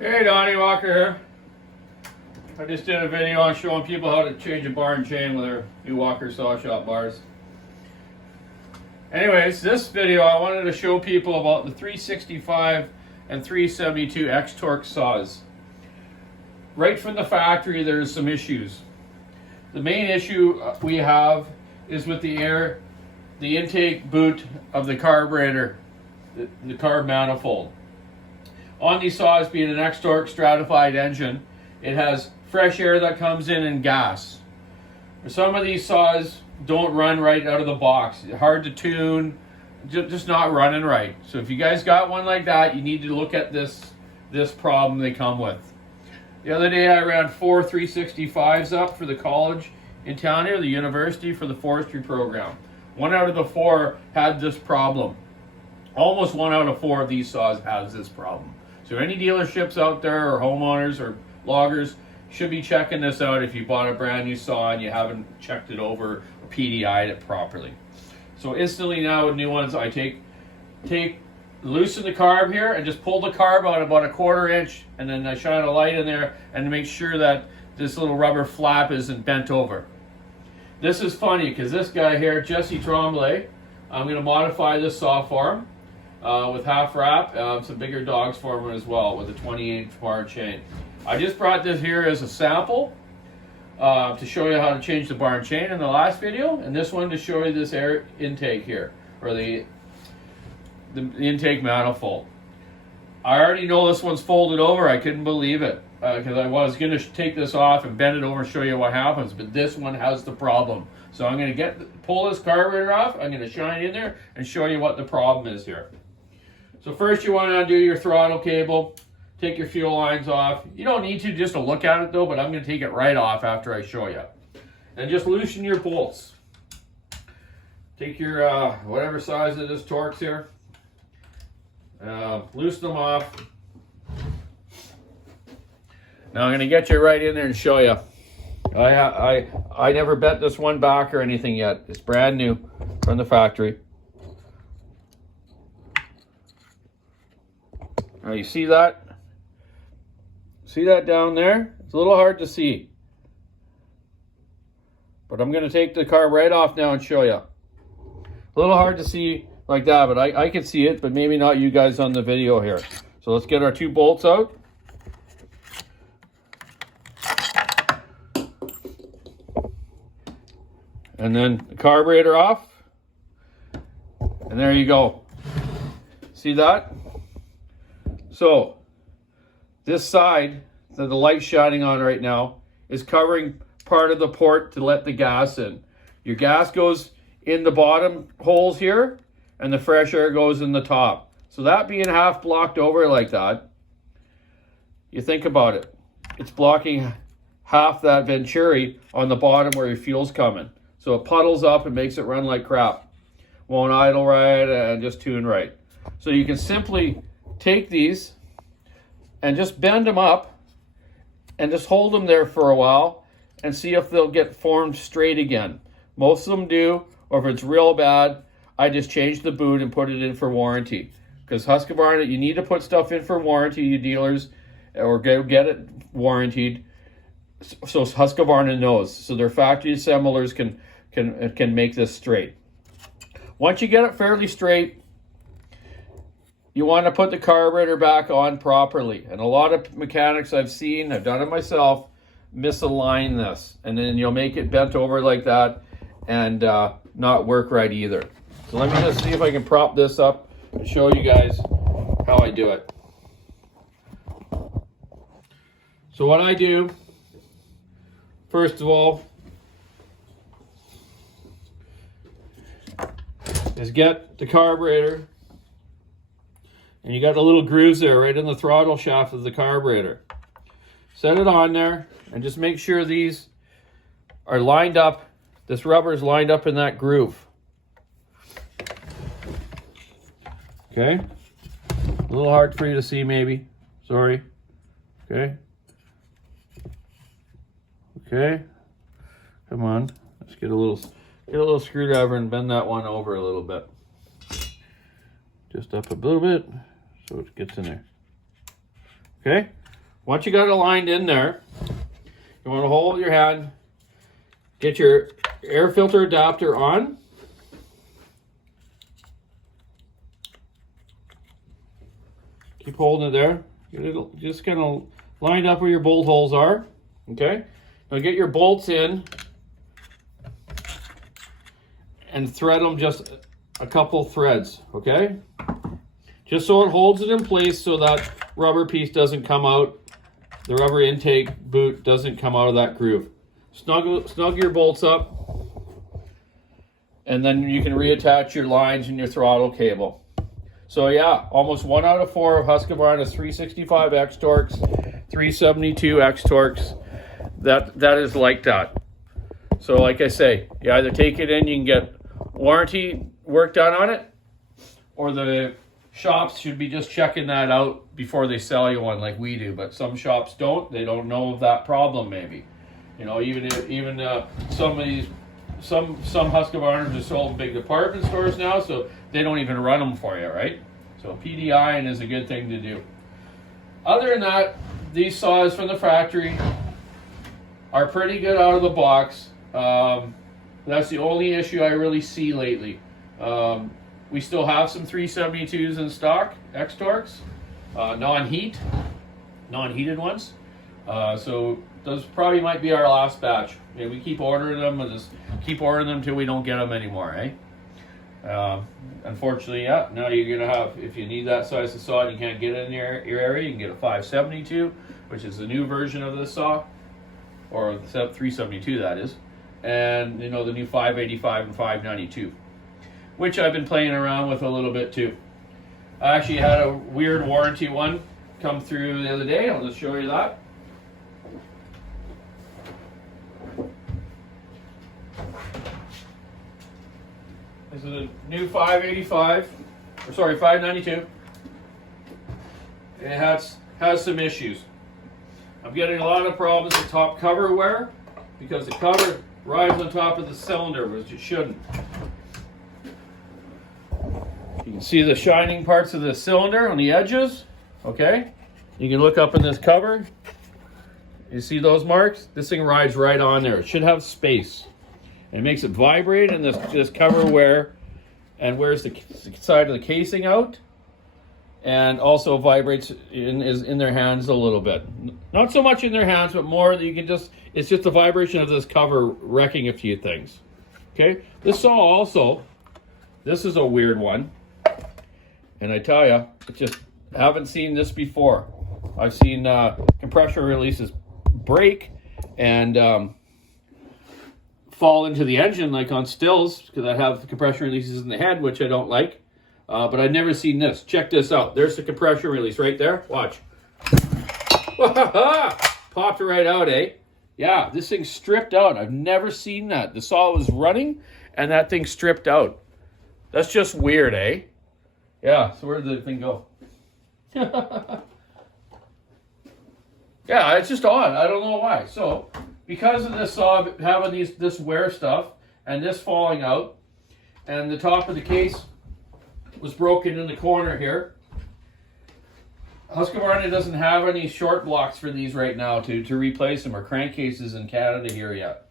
Hey, Donny Walker here. I just did a video on showing people how to change a bar and chain with their new Walker saw shop bars. Anyways, this video I wanted to show people about the 365 and 372 X-Torque saws. Right from the factory there's some issues. The main issue we have is with the intake boot of the carburetor, the carb manifold. On these saws, being an X-Torque stratified engine, it has fresh air that comes in and gas. Some of these saws don't run right out of the box. Hard to tune, just not running right. So if you guys got one like that, you need to look at this problem they come with. The other day I ran 4 365s up for the college in town here, the university, for the forestry program. 1 out of the 4 had this problem. Almost 1 out of 4 of these saws has this problem. So any dealerships out there or homeowners or loggers should be checking this out if you bought a brand new saw and you haven't checked it over or PDI'd it properly. So instantly now with new ones, I loosen the carb here and just pull the carb out about 1/4 inch, and then I shine a light in there and make sure that this little rubber flap isn't bent over. This is funny because this guy here, Jesse Tremblay, I'm going to modify this saw for him. With half wrap, some bigger dogs for him as well with a 20-inch bar chain. I just brought this here as a sample to show you how to change the bar and chain in the last video, and this one to show you this air intake here, or the intake manifold. I already know this one's folded over. I couldn't believe it because I was going to take this off and bend it over and show you what happens, but this one has the problem. So I'm going to pull this carburetor off. I'm going to shine in there and show you what the problem is here. So first you want to undo your throttle cable, take your fuel lines off. You don't need to just to look at it though, but I'm going to take it right off after I show you. And just loosen your bolts. Take your whatever size of this Torx here, loosen them off. Now I'm going to get you right in there and show you. I never bent this one back or anything yet. It's brand new from the factory. Now you see that? See that down there? It's a little hard to see. But I'm going to take the carb right off now and show you. A little hard to see like that, but I can see it, but maybe not you guys on the video here. So let's get our 2 bolts out. And then the carburetor off. And there you go. See that? So this side that the light's shining on right now is covering part of the port to let the gas in. Your gas goes in the bottom holes here and the fresh air goes in the top. So that being half blocked over like that, you think about it. It's blocking half that venturi on the bottom where your fuel's coming. So it puddles up and makes it run like crap. Won't idle right and just tune right. So you can simply take these and just bend them up and just hold them there for a while and see if they'll get formed straight again. Most of them do, or if it's real bad, I just change the boot and put it in for warranty. Because Husqvarna, you need to put stuff in for warranty, you dealers, or get it warranted. So Husqvarna knows. So their factory assemblers can make this straight. Once you get it fairly straight, you want to put the carburetor back on properly. And a lot of mechanics I've seen, I've done it myself, misalign this. And then you'll make it bent over like that and not work right either. So let me just see if I can prop this up and show you guys how I do it. So what I do, first of all, is get the carburetor. And you got the little grooves there right in the throttle shaft of the carburetor. Set it on there and just make sure these are lined up. This rubber is lined up in that groove. Okay? A little hard for you to see maybe. Sorry. Okay? Okay? Come on. Let's get a little screwdriver and bend that one over a little bit. Just up a little bit so it gets in there. Okay? once you got it aligned in there, you want to hold your hand, get your air filter adapter on. Keep holding it there. Get it just kind of lined up where your bolt holes are. Okay? Now get your bolts in and thread them just a couple threads, okay? Just so it holds it in place so that rubber piece doesn't come out, the rubber intake boot doesn't come out of that groove. Snug your bolts up, and then you can reattach your lines and your throttle cable. So yeah, almost 1 out of 4 of Husqvarna's 365 X-Torques, 372 X-Torques, that is like that. So like I say, you either take it in, you can get warranty work done on it, or the shops should be just checking that out before they sell you one like we do. But some shops don't. They don't know of that problem maybe. You know, even some Husqvarnas are sold in big department stores now, so they don't even run them for you, right? So PDI is a good thing to do. Other than that, these saws from the factory are pretty good out of the box. That's the only issue I really see lately. We still have some 372s in stock, X-Torques, non-heated ones. So those probably might be our last batch. Yeah, we keep ordering them and just keep ordering them until we don't get them anymore, eh? Unfortunately, yeah, now you're gonna have, if you need that size of saw and you can't get it in your area, you can get a 572, which is the new version of this saw, or the 372 that is, and you know, the new 585 and 592, which I've been playing around with a little bit too. I actually had a weird warranty one come through the other day. I'll just show you that. This is a new 585, or sorry, 592. It has some issues. I'm getting a lot of problems with top cover wear because the cover rides on top of the cylinder, which it shouldn't. You can see the shining parts of the cylinder on the edges, okay? You can look up in this cover. You see those marks? This thing rides right on there. It should have space. It makes it vibrate, and this cover wear and wears the side of the casing out, and also vibrates in their hands a little bit. Not so much in their hands, but more that you can just, it's just the vibration of this cover wrecking a few things. Okay, this saw also, this is a weird one, and I tell you, I just haven't seen this before. I've seen compression releases break and fall into the engine, like on stills, because I have the compression releases in the head, which I don't like. But I've never seen this. Check this out. There's the compression release right there. Watch. Popped right out, eh? Yeah, this thing's stripped out. I've never seen that. The saw was running, and that thing stripped out. That's just weird, eh? Yeah, so where did the thing go? Yeah, it's just odd. I don't know why. So, because of this saw having this wear stuff and this falling out, and the top of the case was broken in the corner here, Husqvarna doesn't have any short blocks for these right now to replace them, or crankcases in Canada here yet.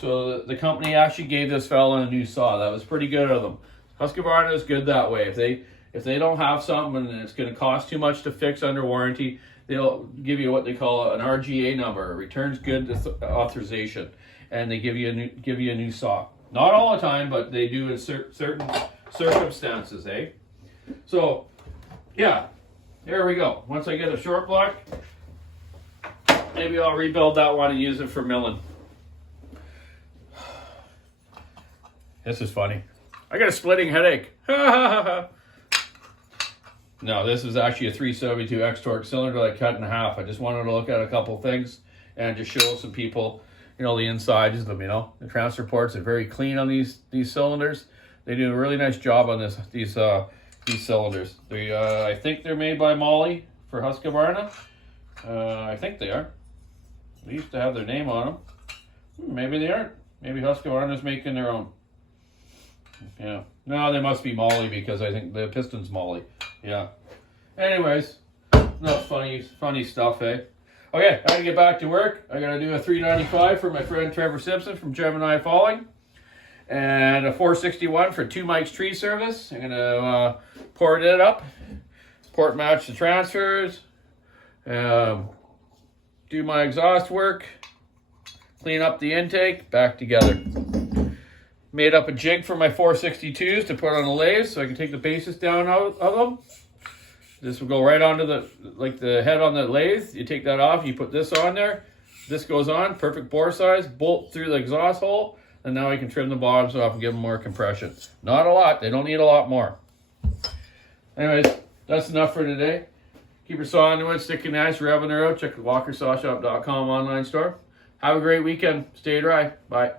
So the company actually gave this fella a new saw. That was pretty good of them. Husqvarna is good that way. If they don't have something and it's going to cost too much to fix under warranty, they'll give you what they call an RGA number, a returns good authorization, and they give you a new saw. Not all the time, but they do in certain circumstances, eh? So, yeah, there we go. Once I get a short block, maybe I'll rebuild that one and use it for milling. This is funny. I got a splitting headache. No, this is actually a 372 X-Torque cylinder that I cut in half. I just wanted to look at a couple things and just show some people, you know, the insides of them, you know. The transfer ports are very clean on these cylinders. They do a really nice job on these cylinders. I think they're made by Molly for Husqvarna. I think they are. They used to have their name on them. Maybe they aren't. Maybe Husqvarna's making their own. Yeah. No, they must be Molly because I think the piston's Molly. Yeah. Anyways, enough funny stuff, eh? Okay, I gotta get back to work. I gotta do a 395 for my friend Trevor Simpson from Gemini Falling. And a 461 for 2 mics tree service. I'm gonna port it up, port match the transfers, do my exhaust work, clean up the intake, back together. Made up a jig for my 462s to put on the lathe so I can take the bases down out of them. This will go right onto the head on the lathe. You take that off, you put this on there. This goes on, perfect bore size, bolt through the exhaust hole, and now I can trim the bottoms off and give them more compression. Not a lot, they don't need a lot more. Anyways, that's enough for today. Keep your saw into it, stick your knives, rub an arrow, check the walkersawshop.com online store. Have a great weekend. Stay dry. Bye.